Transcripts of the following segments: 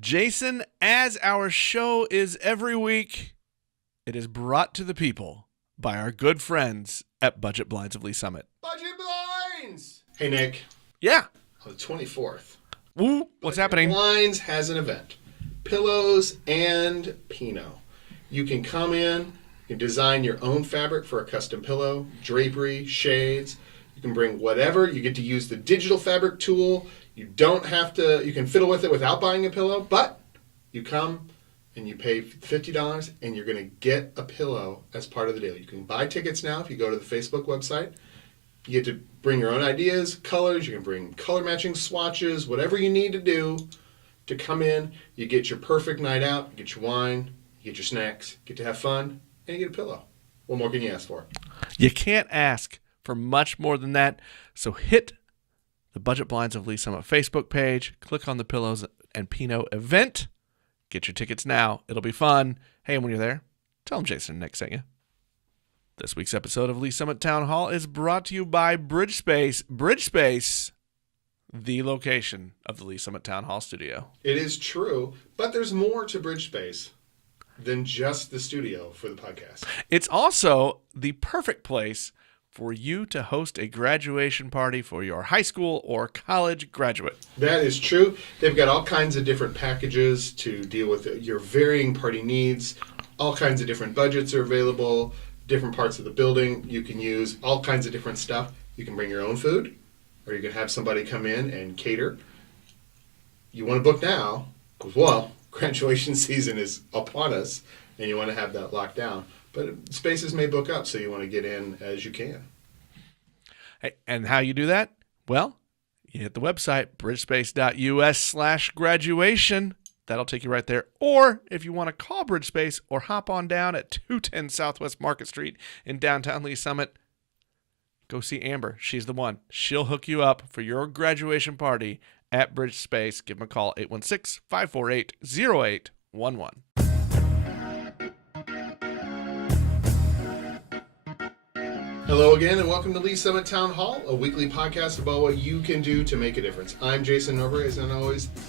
Jason, as our show is every week, it is brought to the people by our good friends at Budget Blinds of Lee Summit. Budget Blinds! Hey, Nick. Yeah. On the 24th. Woo, what's happening? Blinds has an event. Pillows and Pinot. You can come in, you can design your own fabric for a custom pillow, drapery, shades. You can bring whatever. You get to use the digital fabric tool. You don't have to, you can fiddle with it without buying a pillow, but you come and you pay $50 and you're going to get a pillow as part of the deal. You can buy tickets now if you go to the Facebook website. You get to bring your own ideas, colors. You can bring color matching swatches, whatever you need to do to come in. You get your perfect night out, you get your wine, you get your snacks, get to have fun, and you get a pillow. What more can you ask for? You can't ask for much more than that. So hit the Budget Blinds of Lee Summit Facebook page, click on the Pillows and Pinot event, get your tickets now. It'll be fun. Hey, and when you're there, tell them Jason and Nick sent you. This week's episode of Lee Summit Town Hall is brought to you by Bridge Space. Bridge Space, the location of the Lee Summit Town Hall studio. It is true, but there's more to Bridge Space than just the studio for the podcast. It's also the perfect place for you to host a graduation party for your high school or college graduate. That is true. They've got all kinds of different packages to deal with your varying party needs. All kinds of different budgets are available. Different parts of the building. You can use all kinds of different stuff. You can bring your own food, or you can have somebody come in and cater. You want to book now, because, well, graduation season is upon us, and you want to have that locked down. But spaces may book up, so you want to get in as you can. Hey, and how you do that? Well, you hit the website, bridgespace.us/graduation. That'll take you right there. Or if you want to call Bridge Space or hop on down at 210 Southwest Market Street in downtown Lee Summit, go see Amber. She's the one. She'll hook you up for your graduation party at Bridge Space. Give them a call, 816-548-0811. Hello again, and welcome to Lee Summit Town Hall, a weekly podcast about what you can do to make a difference. I'm Jason Norbury,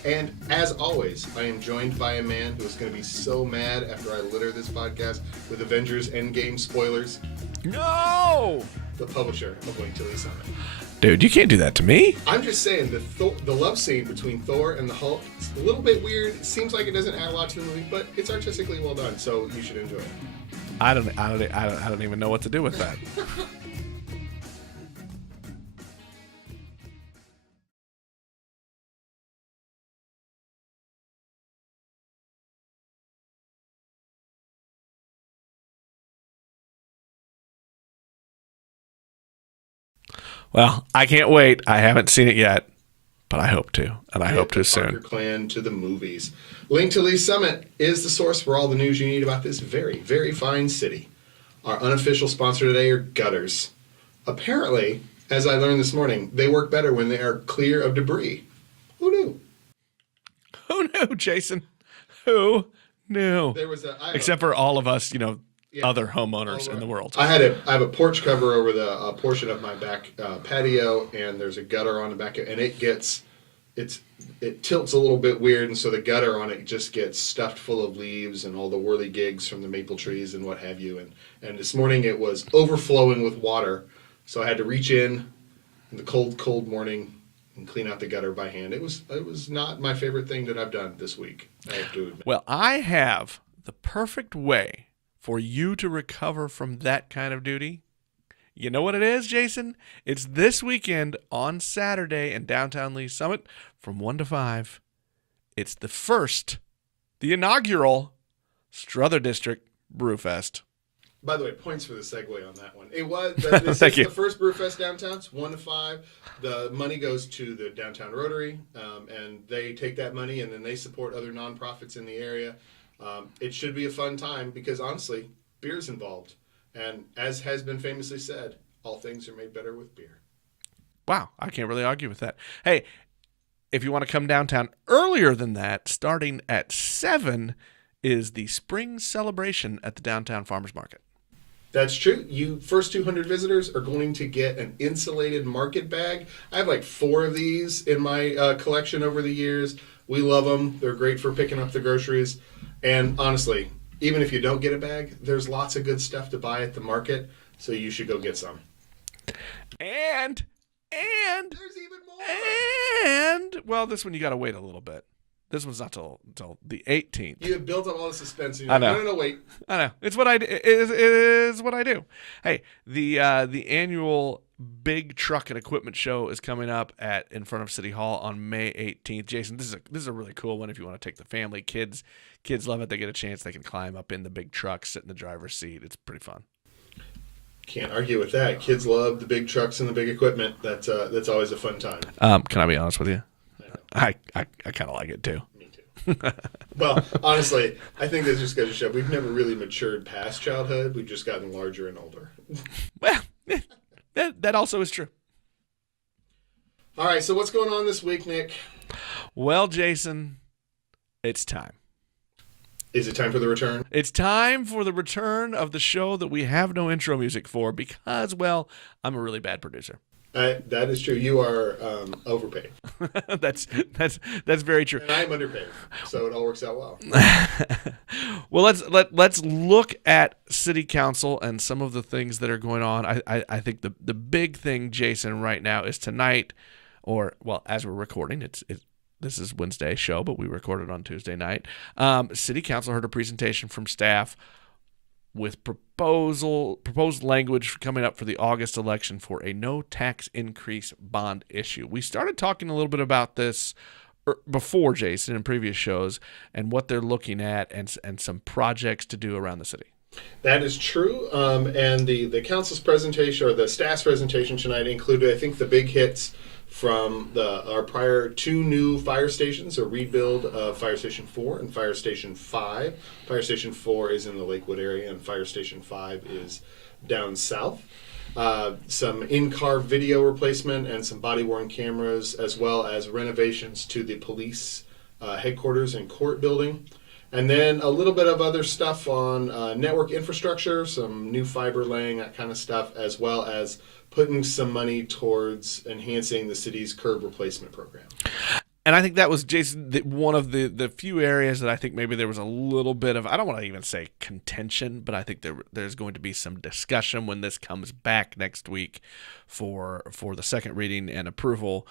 and as always, I am joined by a man who is going to be so mad after I litter this podcast with Avengers Endgame spoilers. No! The publisher of Link to Lee Summit. Dude, you can't do that to me. I'm just saying, the love scene between Thor and the Hulk is a little bit weird. It seems like it doesn't add a lot to the movie, but it's artistically well done, so you should enjoy it. I don't even know what to do with that. Well, I can't wait. I haven't seen it yet, but I hope to, and I hope to soon. Parker Clan to the movies. Link to Lee Summit is the source for all the news you need about this very, very fine city. Our unofficial sponsor today are gutters. Apparently, as I learned this morning, they work better when they are clear of debris. Who knew? Who knew, Jason? Who knew? Except for all of us, other homeowners in the world. I have a porch cover over the portion of my back patio, and there's a gutter on the back, and it tilts a little bit weird, and so the gutter on it just gets stuffed full of leaves and all the whirligigs from the maple trees and what have you. And this morning it was overflowing with water, so I had to reach in the cold morning and clean out the gutter by hand. It was not my favorite thing that I've done this week, I have to admit. Well, I have the perfect way for you to recover from that kind of duty. You know what it is, Jason? It's this weekend on Saturday in downtown Lee Summit from 1 to 5. It's the inaugural Strother District Brewfest. By the way, points for the segue on that one. It was Thank you. The first Brewfest downtown. It's 1 to 5. The money goes to the Downtown Rotary, and they take that money and then they support other nonprofits in the area. It should be a fun time because, honestly, beer's involved. And as has been famously said, all things are made better with beer. Wow, I can't really argue with that. Hey, if you want to come downtown earlier than that, starting at 7 is the spring celebration at the Downtown Farmers Market. That's true. You first 200 visitors are going to get an insulated market bag. I have like 4 of these in my collection over the years. We love them. They're great for picking up the groceries. And honestly, even if you don't get a bag, there's lots of good stuff to buy at the market, so you should go get some. And There's even more. and well, this one you got to wait a little bit. This one's not till the 18th. You have built up all the suspense. And I know. No, wait. I know. It's what I do. It is what I do. Hey, the annual Big Truck and Equipment Show is coming up in front of City Hall on May 18th. Jason, this is a really cool one if you want to take the family. Kids love it. They get a chance. They can climb up in the big truck, sit in the driver's seat. It's pretty fun. Can't argue with that. Kids love the big trucks and the big equipment. That's always a fun time. Can I be honest with you? I kind of like it too. Me too. Well, honestly, I think this just goes to show we've never really matured past childhood. We've just gotten larger and older. Well, that also is true. All right, so what's going on this week, Nick? Well, Jason, it's time. Is it time for the return? It's time for the return of the show that we have no intro music for because, well, I'm a really bad producer. That is true. You are overpaid. That's very true. And I'm underpaid, so it all works out well. Well, let's look at City Council and some of the things that are going on. I think the big thing, Jason, right now is tonight, or well, as we're recording, this is Wednesday's show, but we recorded on Tuesday night. City Council heard a presentation from staff with proposed language coming up for the August election for a no tax increase bond issue. We started talking a little bit about this before, Jason, in previous shows, and what they're looking at and some projects to do around the city. That is true. And the council's presentation, or the staff's presentation tonight, included, I think, the big hits from our prior two new fire stations, a rebuild of Fire Station 4 and Fire Station 5. Fire Station 4 is in the Lakewood area, and Fire Station 5 is down south. Some in-car video replacement and some body-worn cameras, as well as renovations to the police headquarters and court building. And then a little bit of other stuff on network infrastructure, some new fiber laying, that kind of stuff, as well as putting some money towards enhancing the city's curb replacement program. And I think that was, Jason, one of the few areas that I think maybe there was a little bit of, I don't want to even say contention, but I think there's going to be some discussion when this comes back next week for the second reading and approval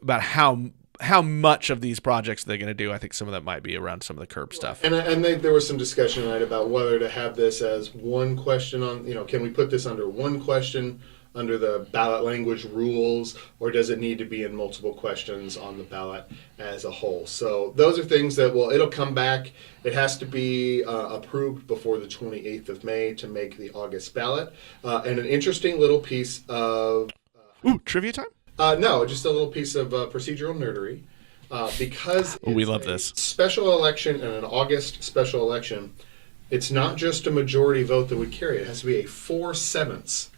about how much of these projects they're going to do. I think some of that might be around some of the curb stuff. And there was some discussion tonight about whether to have this as one question on, can we put this under one question under the ballot language rules, or does it need to be in multiple questions on the ballot as a whole? So those are things that it'll come back. It has to be approved before the 28th of May to make the August ballot. And an interesting little piece of... trivia time? No, just a little piece of procedural nerdery. Because we love this special election and an August special election, it's not just a majority vote that would carry it. It has to be a 4/7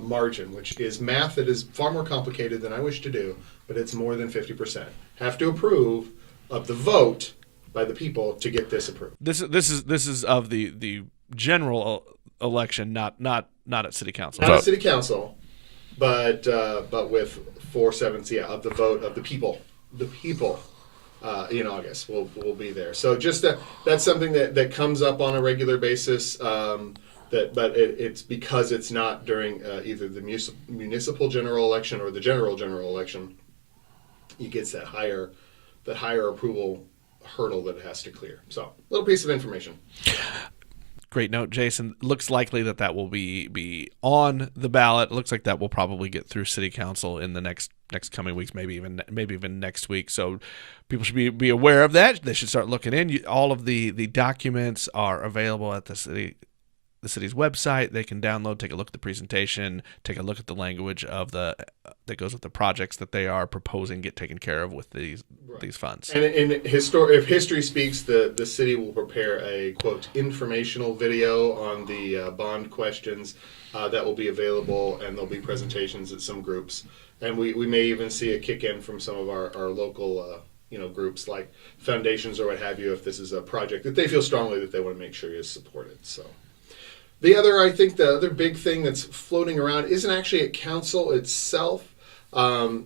margin, which is math that is far more complicated than I wish to do, but it's more than 50%. Have to approve of the vote by the people to get this approved. This is of the general election, not at City Council. Not at City Council, but with 4/7 of the vote of the people. The people in August will be there. So just that's something that comes up on a regular basis. But it's because it's not during either the municipal general election or the general election. It gets that higher approval hurdle that it has to clear. So little piece of information. Great note, Jason. Looks likely that will be on the ballot. It looks like that will probably get through City Council in the next coming weeks, maybe even next week. So people should be aware of that. They should start looking in. All of the documents are available at the city's website. They can download, take a look at the presentation, take a look at the language of that goes with the projects that they are proposing get taken care of with these funds. And if history speaks, the city will prepare a quote informational video on the bond questions that will be available, and there'll be presentations at some groups, and we may even see a kick in from some of our local groups like foundations or what have you, if this is a project that they feel strongly that they want to make sure is supported. So. I think the other big thing that's floating around isn't actually at council itself,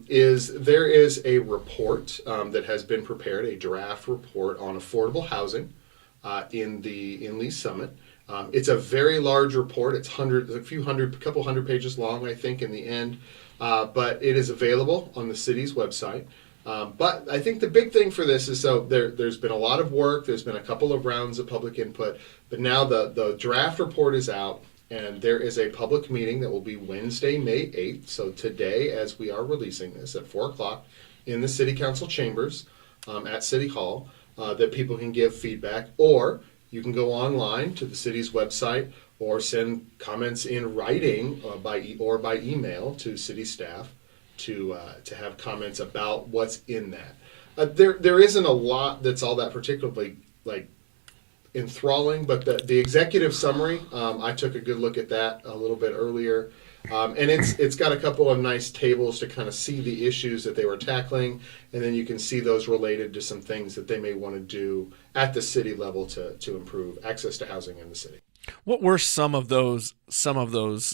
is there is a report that has been prepared, a draft report on affordable housing in Lee Summit. It's a very large report. It's couple hundred pages long, I think, in the end. But it is available on the city's website. But I think the big thing for this is there's been a lot of work. There's been a couple of rounds of public input. But now the draft report is out. And there is a public meeting that will be Wednesday, May 8th. So today, as we are releasing this at 4 o'clock in the City Council chambers at City Hall, that people can give feedback. Or you can go online to the city's website or send comments in writing or by email to city staff to have comments about what's in that. There isn't a lot that's all that particularly enthralling, but the executive summary, I took a good look at that a little bit earlier, and it's got a couple of nice tables to kind of see the issues that they were tackling, and then you can see those related to some things that they may want to do at the city level to improve access to housing in the city. What were some of those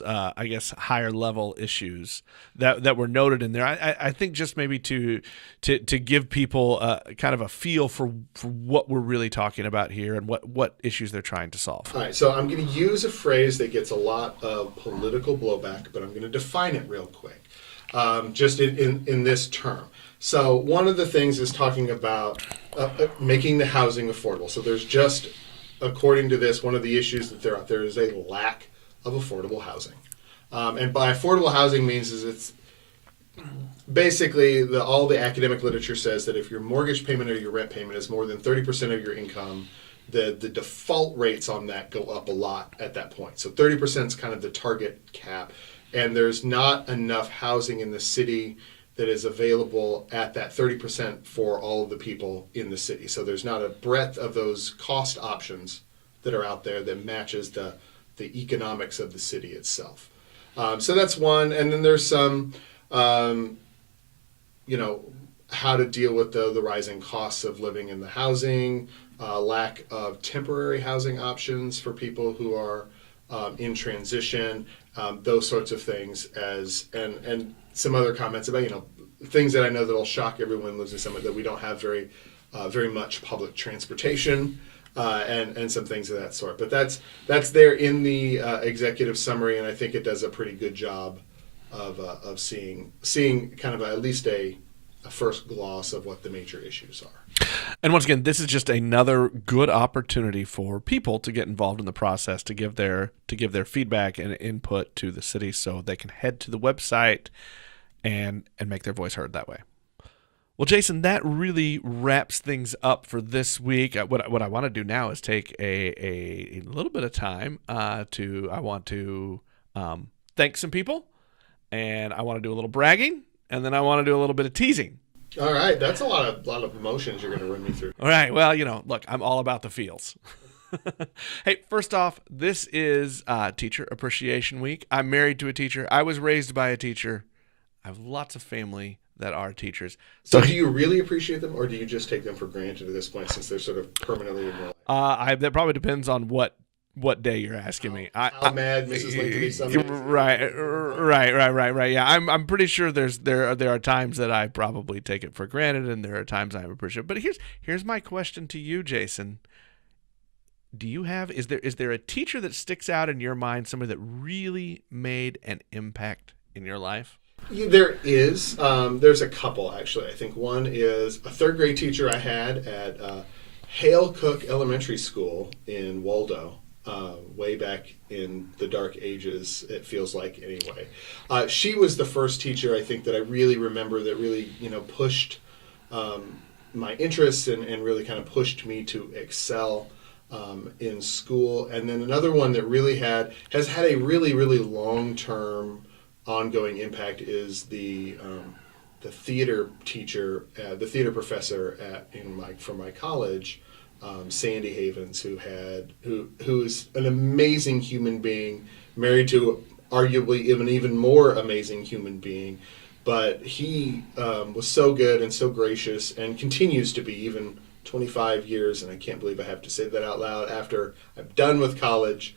I guess higher level issues that were noted in there? I think just maybe to give people kind of a feel for what we're really talking about here and what issues they're trying to solve. All right, so I'm going to use a phrase that gets a lot of political blowback, but I'm going to define it real quick, just in this term. So one of the things is talking about making the housing affordable. So there's just, according to this, one of the issues that there is a lack of affordable housing. And by affordable housing means is it's basically all the academic literature says that if your mortgage payment or your rent payment is more than 30% of your income, the default rates on that go up a lot at that point. So 30% is kind of the target cap. And there's not enough housing in the city that is available at that 30% for all of the people in the city. So there's not a breadth of those cost options that are out there that matches the economics of the city itself. So that's one. And then there's some, how to deal with the rising costs of living in the housing, lack of temporary housing options for people who are in transition, those sorts of things, and some other comments about things that I know that'll shock everyone who lives in Summit, that we don't have very much public transportation, and some things of that sort. But that's there in the executive summary, and I think it does a pretty good job of seeing kind of at least a first gloss of what the major issues are. And once again, this is just another good opportunity for people to get involved in the process, to give their feedback and input to the city, so they can head to the website and make their voice heard that way. Well, Jason, that really wraps things up for this week. What I want to do now is take a little bit of time I want to thank some people, and I want to do a little bragging, and then I want to do a little bit of teasing. All right, that's a lot of emotions you're going to run me through. All right, well, look, I'm all about the feels. Hey, first off, this is Teacher Appreciation Week. I'm married to a teacher. I was raised by a teacher. I have lots of family that are teachers. So do you really appreciate them, or do you just take them for granted at this point, since they're sort of permanently in your life? That probably depends on what day you're asking me. How mad Mrs. Lincoln Summit is. Right. Yeah, I'm pretty sure there are times that I probably take it for granted, and there are times I appreciate it. But here's my question to you, Jason. Is there a teacher that sticks out in your mind, somebody that really made an impact in your life? There is. There's a couple, actually. I think one is a third grade teacher I had at Hale Cook Elementary School in Waldo, way back in the dark ages, it feels like, anyway. She was the first teacher, I think, that I really remember that really, pushed my interests and really kind of pushed me to excel in school. And then another one that really has had a really, really long-term ongoing impact is the theater teacher, the theater professor from my college, Sandy Havens, who's an amazing human being, married to arguably an even more amazing human being, but he was so good and so gracious, and continues to be even 25 years, and I can't believe I have to say that out loud after I'm done with college.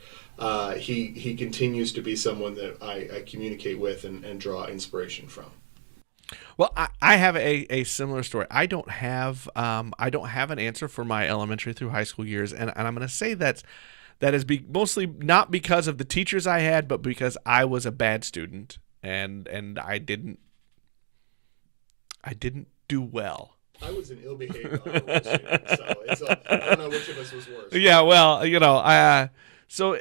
He continues to be someone that I communicate with and draw inspiration from. Well, I have a similar story. I don't have an answer for my elementary through high school years, and I'm going to say that is mostly not because of the teachers I had, but because I was a bad student and I didn't do well. I was an ill-behaved honorable student, so I don't know which of us was worse. Yeah, well, so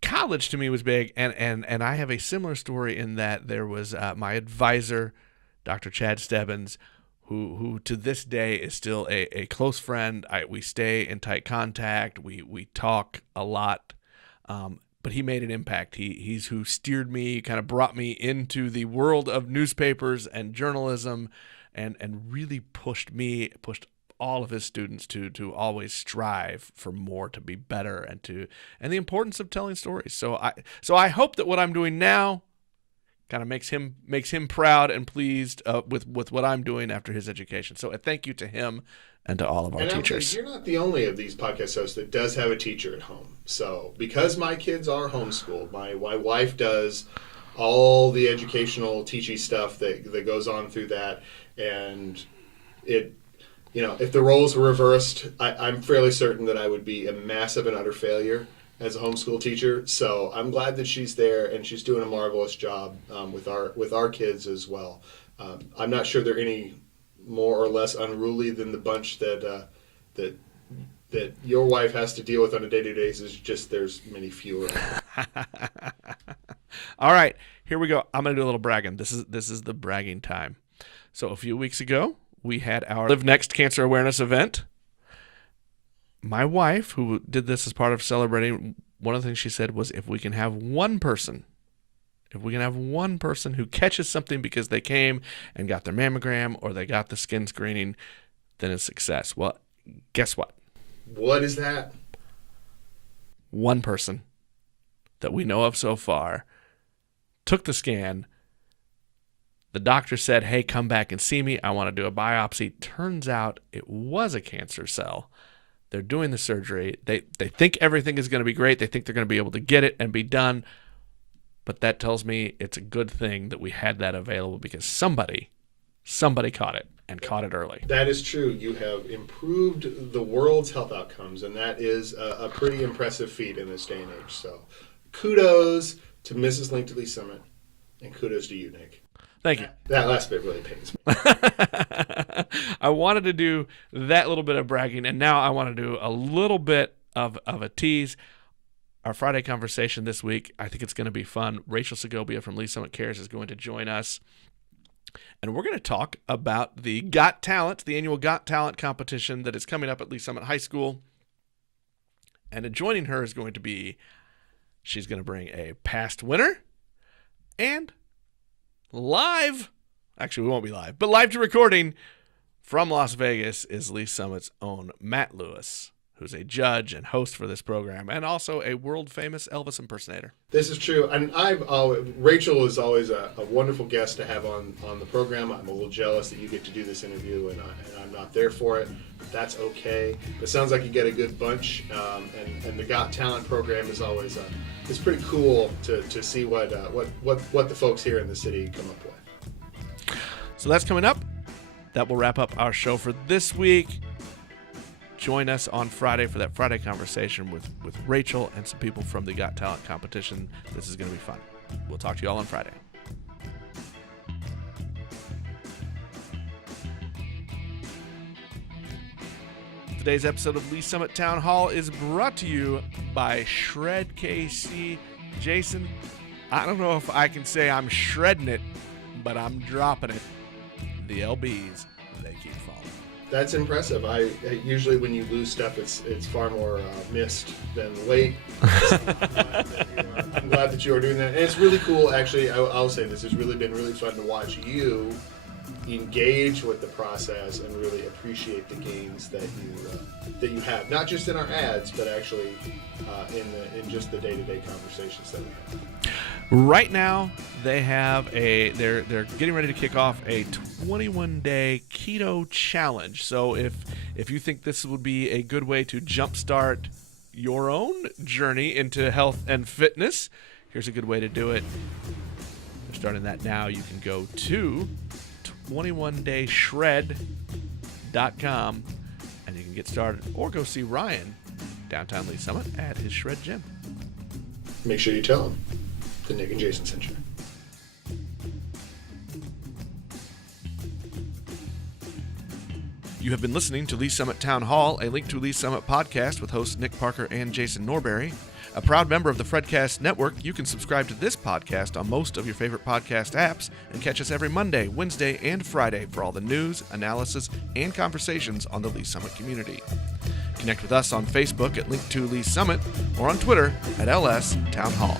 college to me was big, and I have a similar story in that there was my advisor, Dr. Chad Stebbins, who to this day is still a close friend. We stay in tight contact. We talk a lot, but he made an impact. He's who steered me, kind of brought me into the world of newspapers and journalism, and really pushed all of his students to always strive for more, to be better, and the importance of telling stories. So I hope that what I'm doing now kind of makes him proud and pleased with what I'm doing after his education. So a thank you to him and to all of our teachers. You're not the only of these podcast hosts that does have a teacher at home. So because my kids are homeschooled, my wife does all the educational teaching stuff that goes on through that, and it, if the roles were reversed, I'm fairly certain that I would be a massive and utter failure as a homeschool teacher. So I'm glad that she's there, and she's doing a marvelous job with our kids as well. I'm not sure they're any more or less unruly than the bunch that your wife has to deal with on a day-to-day basis. Just there's many fewer. All right, here we go. I'm gonna do a little bragging. This is the bragging time. So a few weeks ago, we had our Live Next Cancer Awareness event. My wife, who did this as part of celebrating, one of the things she said was, if we can have one person who catches something because they came and got their mammogram or they got the skin screening, then it's success. Well, guess what? What is that? One person that we know of so far took the scan. The doctor said, hey, come back and see me. I want to do a biopsy. Turns out it was a cancer cell. They're doing the surgery. They think everything is going to be great. They think they're going to be able to get it and be done. But that tells me it's a good thing that we had that available, because somebody caught it and caught it early. That is true. You have improved the world's health outcomes, and that is a pretty impressive feat in this day and age. So kudos to Mrs. Link to Lee Summit, and kudos to you, Nick. Thank you. That last bit really pains me. I wanted to do that little bit of bragging, and now I want to do a little bit of a tease. Our Friday conversation this week, I think it's going to be fun. Rachel Segovia from Lee Summit Cares is going to join us, and we're going to talk about the Got Talent, the annual Got Talent competition that is coming up at Lee Summit High School. And joining her is going to be, she's going to bring a past winner, and live, actually we won't be live, but live to recording from Las Vegas is Lee Summit's own Matt Lewis, who's a judge and host for this program, and also a world-famous Elvis impersonator. This is true, and Rachel is always a wonderful guest to have on the program. I'm a little jealous that you get to do this interview, and I'm not there for it. That's okay. It sounds like you get a good bunch, and the Got Talent program is always it's pretty cool to see what the folks here in the city come up with. So that's coming up. That will wrap up our show for this week. Join us on Friday for that Friday conversation with Rachel and some people from the Got Talent competition. This is going to be fun. We'll talk to you all on Friday. Today's episode of Lee Summit Town Hall is brought to you by Shred KC. Jason, I don't know if I can say I'm shredding it, but I'm dropping it. The LBs, they keep falling. That's impressive. I usually when you lose stuff, it's far more missed than weight. I'm glad that you are doing that, and it's really cool. Actually, I'll say this has really been really fun to watch you engage with the process and really appreciate the gains that you have, not just in our ads, but actually in just the day-to-day conversations that we have. Right now, they have they're getting ready to kick off a 21-day keto challenge. So if you think this would be a good way to jumpstart your own journey into health and fitness, here's a good way to do it. They're starting that now. You can go to 21dayshred.com, and you can get started, or go see Ryan downtown Lee Summit at his Shred Gym. Make sure you tell him the Nick and Jason sent you. You have been listening to Lee Summit Town Hall, a Link to Lee Summit podcast with hosts Nick Parker and Jason Norberry. A proud member of the Fredcast Network, you can subscribe to this podcast on most of your favorite podcast apps and catch us every Monday, Wednesday, and Friday for all the news, analysis, and conversations on the Lee Summit community. Connect with us on Facebook at Link to Lee Summit or on Twitter at LS Town Hall.